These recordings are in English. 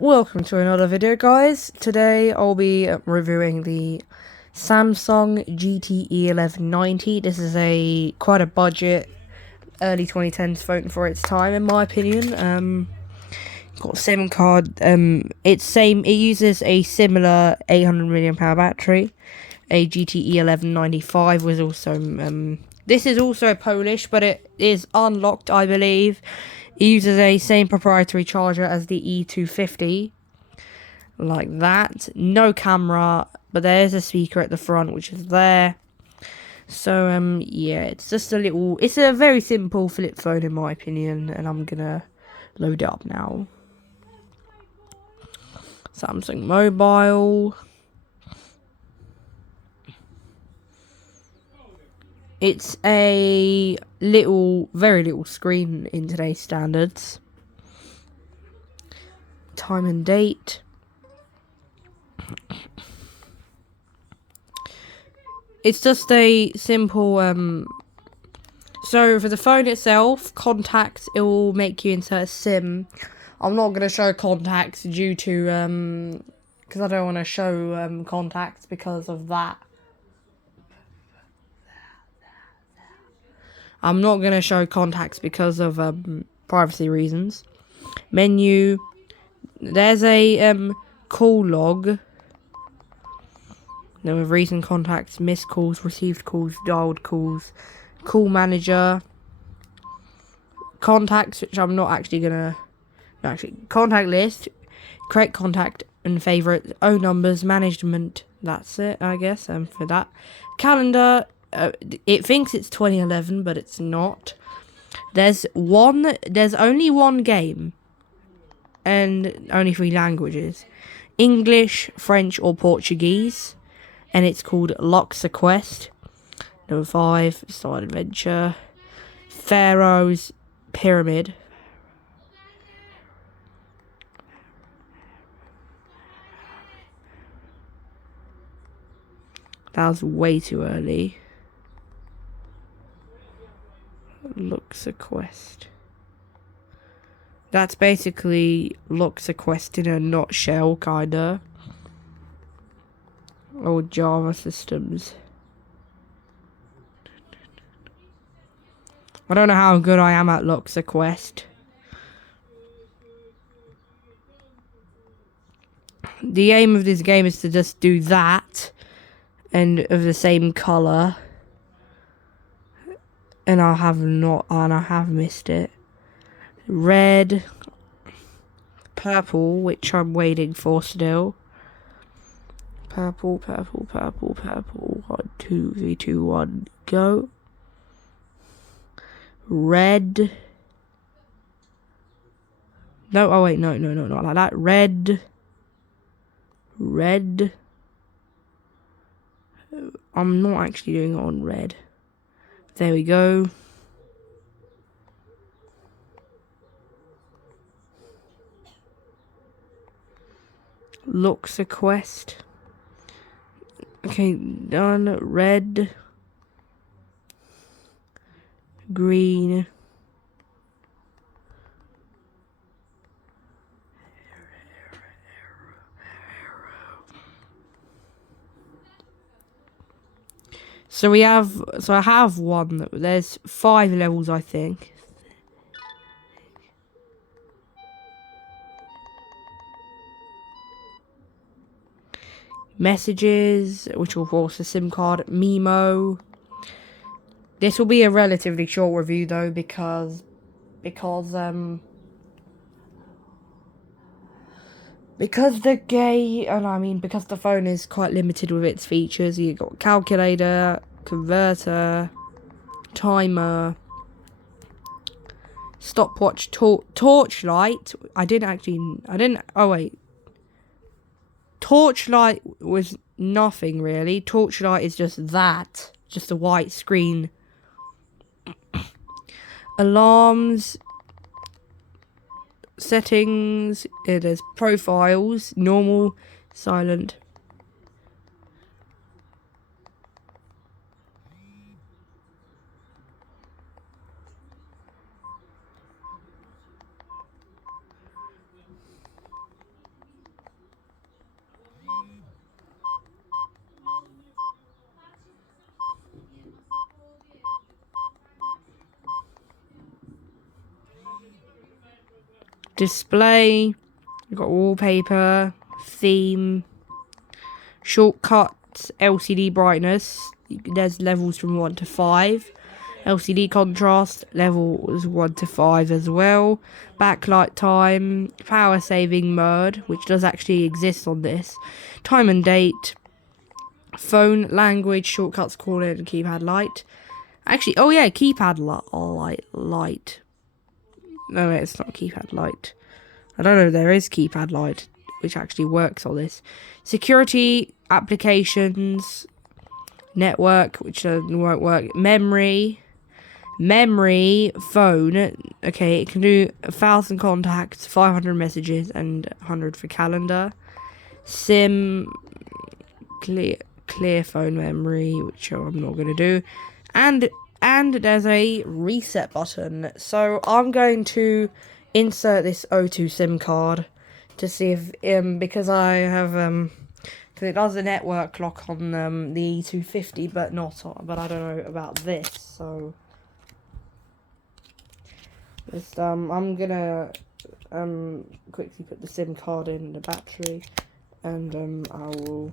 Welcome to another video, guys. Today I'll be reviewing the Samsung GT E1190. This is quite a budget early 2010s phone for its time, in my opinion. Got a SIM card. It uses a similar 800 mAh battery. A GT E1195 was also this is also Polish, but it is unlocked, I believe. It uses a same proprietary charger as the E250, like that. No camera, but there is a speaker at the front, which is there. So yeah, it's a very simple flip phone in my opinion, and I'm gonna load it up now. Samsung Mobile. It's a very little screen in today's standards. Time and date. It's just a simple, so for the phone itself, contacts, it will make you insert a SIM. I'm not going to show contacts due to, because I don't want to show, contacts because of that. I'm not going to show contacts because of privacy reasons. Menu. There's a call log. Then with recent contacts, missed calls, received calls, dialed calls, call manager, contacts, which I'm not actually going to... contact list, create contact and favorite, own numbers, management. That's it, I guess, for that. Calendar... it thinks it's 2011, but it's not. There's only one game, and only 3 languages: English, French, or Portuguese, and it's called Loxa Quest. Number 5, Start Adventure, Pharaoh's Pyramid. That was way too early. Luxa Quest. That's basically Luxa Quest in a nutshell, kinda. Or Java systems. I don't know how good I am at Luxa Quest. The aim of this game is to just do that, and of the same color. And I have missed it. Red, purple, which I'm waiting for still. Purple. 1, 2, 3, 2, 1, go. Red. No, oh wait, no, not like that. Red. I'm not actually doing it on red. There we go. Luxa Quest. Okay, done. Red. Green. So I have one. There's 5 levels, I think. Messages, which will force a SIM card. Memo. This will be a relatively short review though, because the phone is quite limited with its features. You got calculator, converter, timer, stopwatch, torchlight. Oh wait. Torchlight was nothing really. Torchlight is just a white screen. Alarms, settings, there's profiles, normal, silent. display. You've got wallpaper, theme, shortcuts, LCD brightness. There's levels from 1 to 5. LCD contrast, levels 1 to 5 as well. Backlight time, power saving mode, which does actually exist on this. Time and date. Phone, language, shortcuts, call in, and keypad light. Actually, oh yeah, keypad light. No, it's not keypad light. I don't know, there is keypad light, which actually works on this. Security, applications, network, which won't work. Memory, phone. Okay, it can do 1,000 contacts, 500 messages, and 100 for calendar. SIM, clear phone memory, which I'm not going to do. And there's a reset button. So I'm going to insert this O2 SIM card to see if, because I have, because it does a network lock on the E250, but I don't know about this, so just, I'm gonna quickly put the SIM card in the battery, and I will.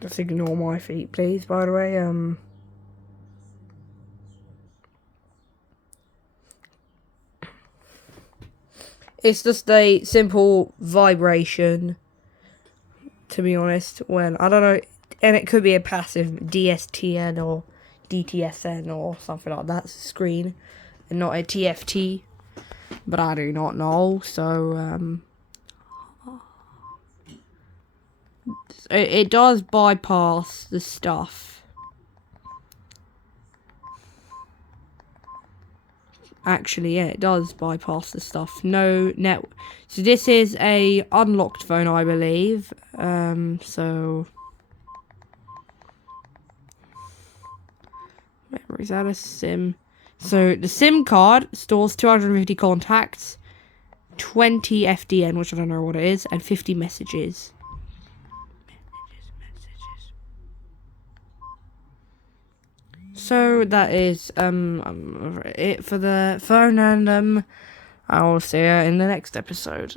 Just ignore my feet, please, by the way. It's just a simple vibration, to be honest, when, I don't know, and it could be a passive DSTN or DTSN or something like that screen, and not a TFT, but I do not know, so, it does bypass the stuff. Actually, yeah, it does bypass the stuff. No net. So this is a unlocked phone, I believe. So memories out of SIM. So the SIM card stores 250 contacts, 20 FDN, which I don't know what it is, and 50 messages. So that is it for the phone, and I will see you in the next episode.